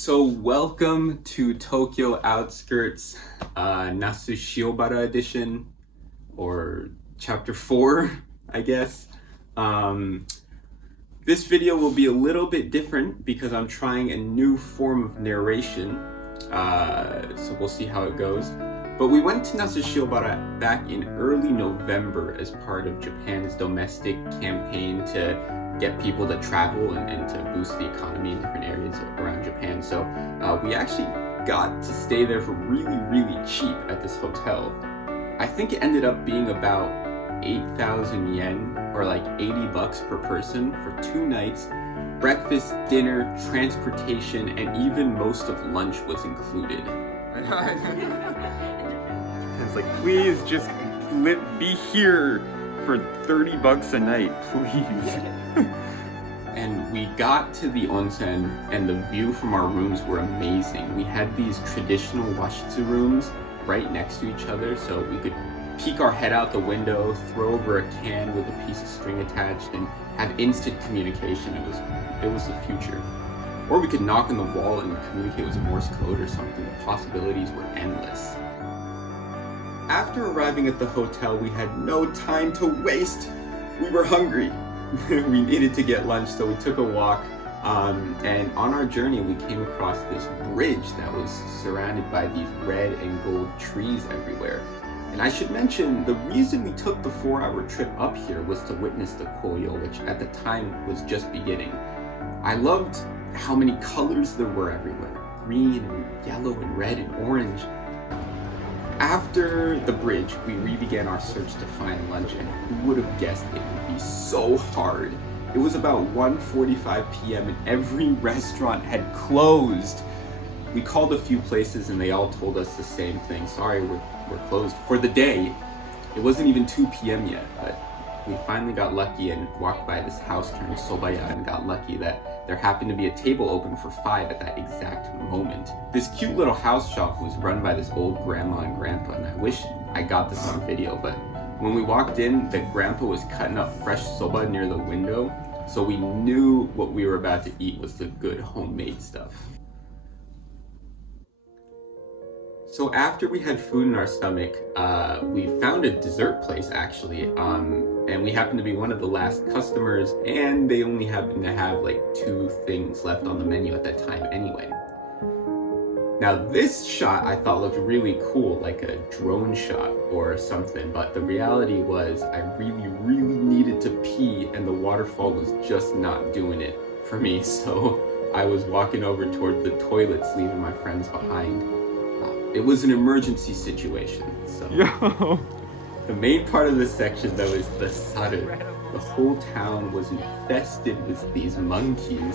So welcome to Tokyo Outskirts, Nasushiobara edition, or chapter 4, I guess. This video will be a little bit different because I'm trying a new form of narration, so we'll see how it goes. But we went to Nasushiobara back in early November as part of Japan's domestic campaign to get people to travel and to boost the economy in different areas around Japan. So we actually got to stay there for really cheap at this hotel. I think it ended up being about 8,000 yen, or like 80 bucks per person for 2 nights. Breakfast, dinner, transportation, and even most of lunch was included. It's like, please just be here for 30 bucks a night, please. And we got to the onsen, and the view from our rooms were amazing. We had these traditional washitsu rooms right next to each other, so we could peek our head out the window, throw over a can with a piece of string attached, and have instant communication. It was the future. Or we could knock on the wall and communicate with Morse code or something. The possibilities were endless. After arriving at the hotel, we had no time to waste. We were hungry. We needed to get lunch, so we took a walk. And on our journey, we came across this bridge that was surrounded by these red and gold trees everywhere. And I should mention, the reason we took the 4-hour trip up here was to witness the Koyo, which at the time was just beginning. I loved how many colors there were everywhere. Green and yellow and red and orange. After the bridge, we re-began our search to find lunch, and who would have guessed it would be so hard? It was about 1:45 p.m. and every restaurant had closed. We called a few places and they all told us the same thing. Sorry, we're closed for the day. It wasn't even 2 p.m. yet, but we finally got lucky and walked by this house turned sobaya and got lucky that there happened to be a table open for 5 at that exact moment. This cute little house shop was run by this old grandma and grandpa, and I wish I got this on video, but when we walked in, the grandpa was cutting up fresh soba near the window, so we knew what we were about to eat was the good homemade stuff. So after we had food in our stomach, we found a dessert place actually, and we happened to be one of the last customers, and they only happened to have like 2 things left on the menu at that time anyway. Now this shot I thought looked really cool, like a drone shot or something, but the reality was I really needed to pee, and the waterfall was just not doing it for me, so I was walking over toward the toilets, leaving my friends behind. It was an emergency situation, so... Yo. The main part of this section, though, is the Saru. The whole town was infested with these monkeys.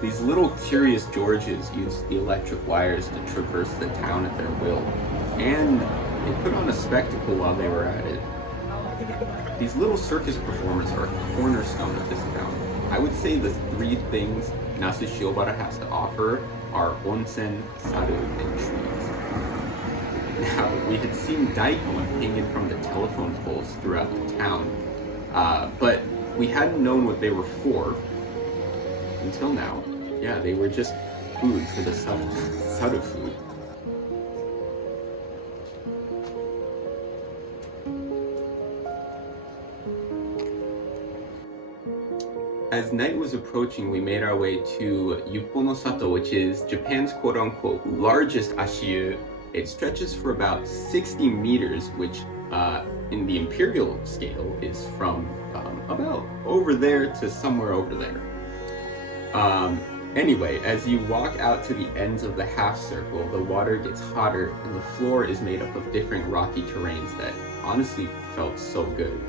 These little curious Georges used the electric wires to traverse the town at their will, and they put on a spectacle while they were at it. These little circus performers are a cornerstone of this town. I would say the 3 things Nasushiobara has to offer are onsen, saru, and trees. Now, we had seen daikon hanging from the telephone poles throughout the town, but we hadn't known what they were for until now. Yeah, they were just food for the saru food. As night was approaching, we made our way to Yuppo no Sato, which is Japan's quote-unquote largest Ashiyu. It stretches for about 60 meters, which in the imperial scale is from about over there to somewhere over there. Anyway, as you walk out to the ends of the half circle, the water gets hotter and the floor is made up of different rocky terrains that honestly felt so good.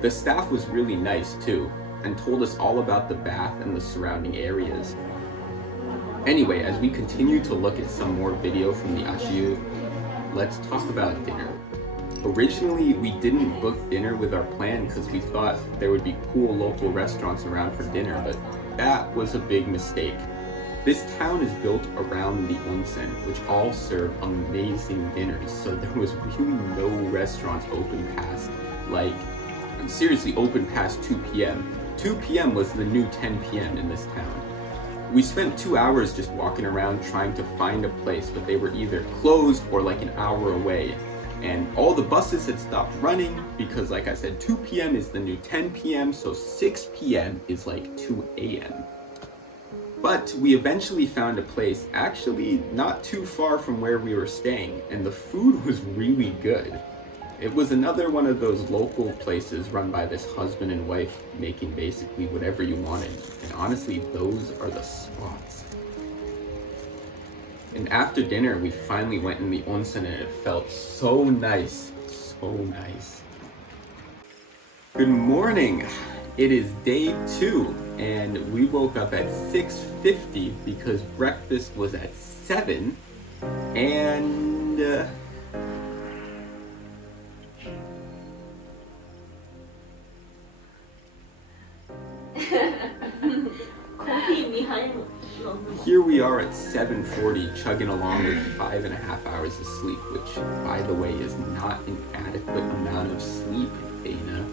The staff was really nice too, and told us all about the bath and the surrounding areas. Anyway, as we continue to look at some more video from the Ashiyu, let's talk about dinner. Originally, we didn't book dinner with our plan because we thought there would be cool local restaurants around for dinner, but that was a big mistake. This town is built around the onsen, which all serve amazing dinners, so there was really no restaurants open past, seriously open past 2 p.m. 2 p.m. was the new 10 p.m. in this town. We spent 2 hours just walking around trying to find a place, but they were either closed or like an hour away. And all the buses had stopped running because, like I said, 2 p.m. is the new 10 p.m., so 6 p.m. is like 2 a.m. But we eventually found a place actually not too far from where we were staying, and the food was really good. It was another one of those local places run by this husband and wife making basically whatever you wanted. And honestly, those are the spots. And after dinner, we finally went in the onsen and it felt so nice. So nice. Good morning. It is day 2 and we woke up at 6:50 because breakfast was at 7 and here we are at 7:40 chugging along with 5.5 hours of sleep, which by the way is not an adequate amount of sleep, Dana.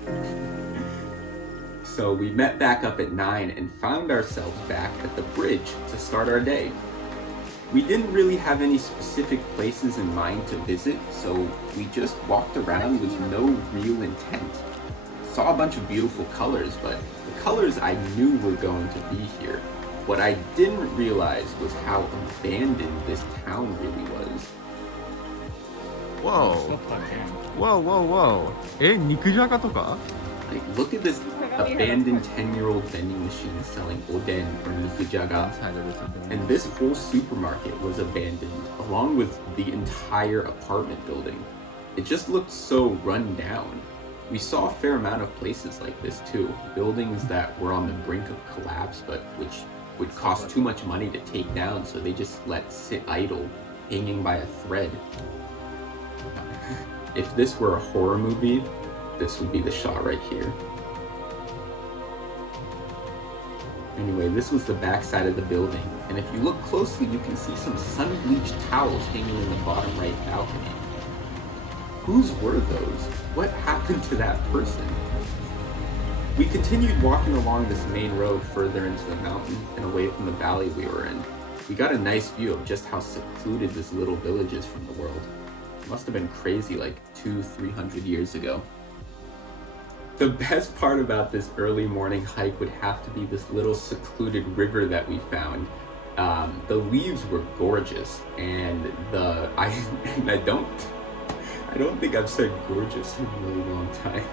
So we met back up at 9 and found ourselves back at the bridge to start our day. We didn't really have any specific places in mind to visit, so we just walked around with no real intent. Saw a bunch of beautiful colors, but the colors I knew were going to be here. What I didn't realize was how abandoned this town really was. Whoa. Whoa, whoa, whoa. 肉じゃがとか? Like, look at this abandoned 10-year-old vending machine selling oden or nikujaga. And this whole supermarket was abandoned, along with the entire apartment building. It just looked so run down. We saw a fair amount of places like this too. Buildings that were on the brink of collapse, but which would cost too much money to take down, so they just let sit idle, hanging by a thread. If this were a horror movie, this would be the shot right here. Anyway, this was the backside of the building, and if you look closely, you can see some sun-bleached towels hanging in the bottom right balcony. Whose were those? What happened to that person? We continued walking along this main road further into the mountain and away from the valley we were in. We got a nice view of just how secluded this little village is from the world. It must have been crazy like 200-300 years ago. The best part about this early morning hike would have to be this little secluded river that we found. The leaves were gorgeous, and I don't think I've said gorgeous in a really long time.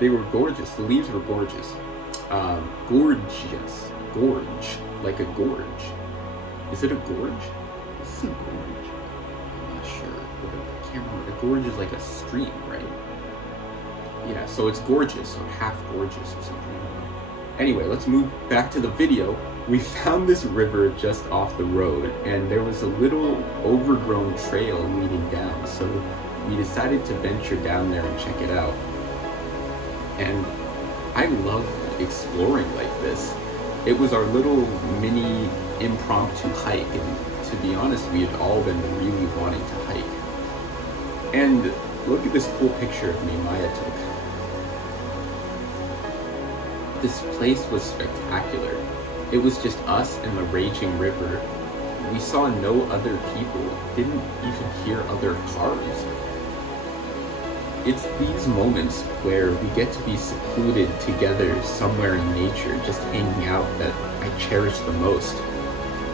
They were gorgeous. The leaves were gorgeous. Gorgeous. Gorge. Like a gorge. Is it a gorge? Is it a gorge? I'm not sure. I can't remember. A gorge is like a stream, right? Yeah, so it's gorgeous, or half gorgeous or something. Anyway, let's move back to the video. We found this river just off the road, and there was a little overgrown trail leading down, so we decided to venture down there and check it out. And I love exploring like this. It was our little mini impromptu hike, and to be honest, we had all been really wanting to hike. And look at this cool picture of me Maya took. This place was spectacular. It was just us and the raging river. We saw no other people, didn't even hear other cars. It's these moments where we get to be secluded together somewhere in nature, just hanging out, that I cherish the most.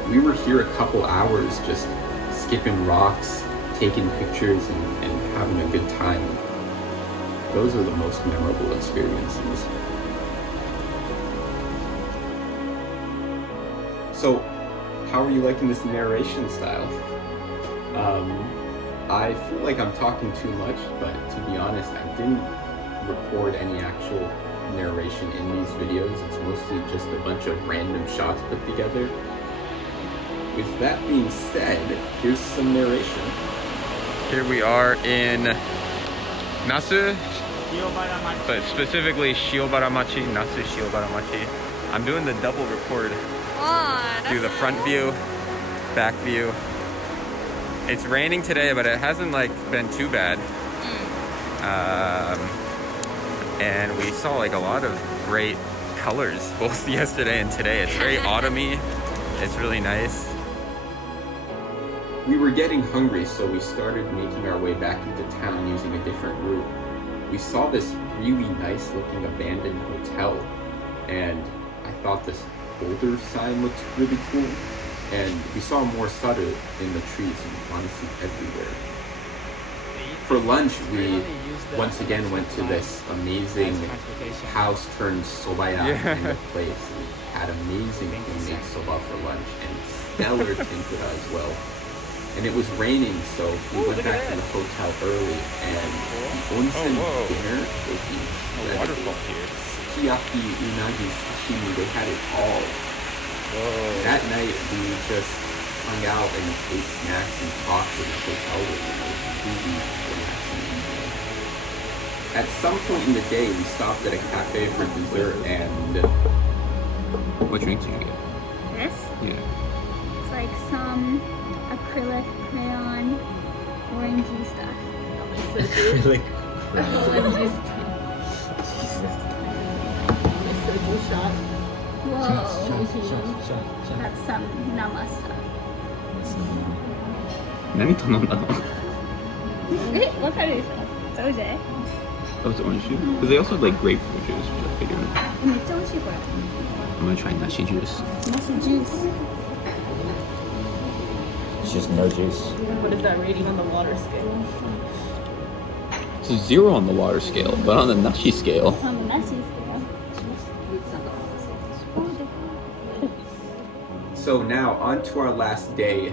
We were here a couple hours just skipping rocks, taking pictures, and having a good time. Those are the most memorable experiences. So, how are you liking this narration style? I feel like I'm talking too much, but to be honest, I didn't record any actual narration in these videos. It's mostly just a bunch of random shots put together. With that being said, here's some narration. Here we are in Nasushiobara, but specifically Shiobara Machi, Nasushiobara Machi. I'm doing the double record. Do the front view, back view. It's raining today, but it hasn't like been too bad. And we saw like a lot of great colors both yesterday and today. It's very autumny. It's really nice. We were getting hungry, so we started making our way back into town using a different route. We saw this really nice looking abandoned hotel, and I thought this older sign looked really cool. And we saw more Saru in the trees and honestly everywhere. For lunch, we once again went to this amazing house turned sobaya kind of place. We had amazing homemade soba for lunch and stellar tempura as well. And it was raining, so we went back to the hotel early, and the onsen dinner was incredible. Waterfall here. Sukiyaki, unagi, sashimi, they had it all. Whoa. That night, we just hung out and ate snacks and talked in the hotel room. It was really relaxing. At some point in the day, we stopped at a cafe for dessert, and what drink did you get? This? Yeah. It's like some acrylic crayon orangey stuff. Acrylic. Orangey stuff. Whoa. That's some nama stuff. 何頼んだの? わかるでしょ? It's OJ. Oh, it's orange juice? Because they also have like grapefruit juice, which I figured. めっちゃ美味しいこれ. I'm gonna try nashi juice. Nashi juice. It's just no juice. What is that rating on the water scale? It's a 0 on the water scale, but on the nashi scale. On the nashi scale. So now, on to our last day.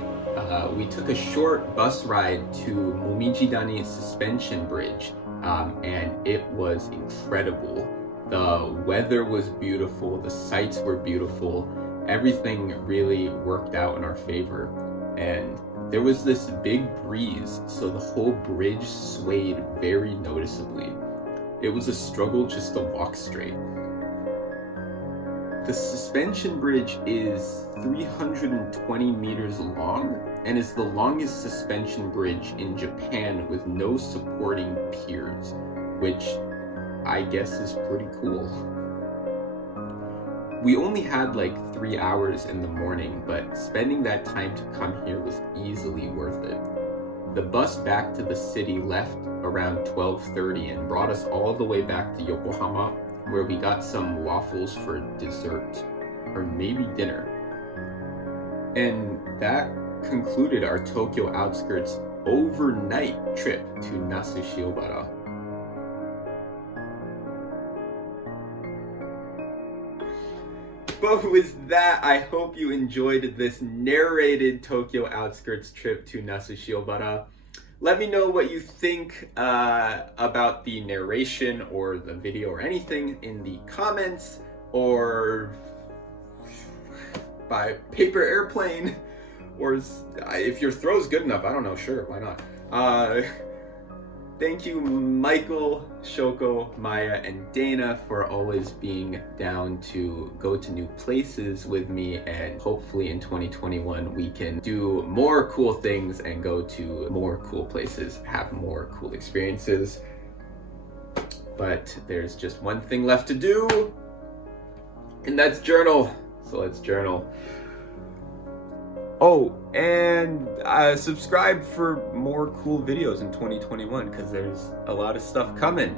We took a short bus ride to Momijidani Suspension Bridge, and it was incredible. The weather was beautiful, the sights were beautiful, everything really worked out in our favor. And there was this big breeze, so the whole bridge swayed very noticeably. It was a struggle just to walk straight. The suspension bridge is 320 meters long and is the longest suspension bridge in Japan with no supporting piers, which I guess is pretty cool. We only had like 3 hours in the morning, but spending that time to come here was easily worth it. The bus back to the city left around 12:30 and brought us all the way back to Yokohama, where we got some waffles for dessert, or maybe dinner. And that concluded our Tokyo Outskirts overnight trip to Nasushiobara. But with that, I hope you enjoyed this narrated Tokyo Outskirts trip to Nasushiobara. Let me know what you think about the narration or the video or anything in the comments, or by paper airplane, or if your throw's good enough, I don't know, sure, why not? Thank you, Michael, Shoko, Maya, and Dana for always being down to go to new places with me, and hopefully in 2021 we can do more cool things and go to more cool places, have more cool experiences. But there's just one thing left to do, and that's journal. So let's journal. Oh, and subscribe for more cool videos in 2021, because there's a lot of stuff coming.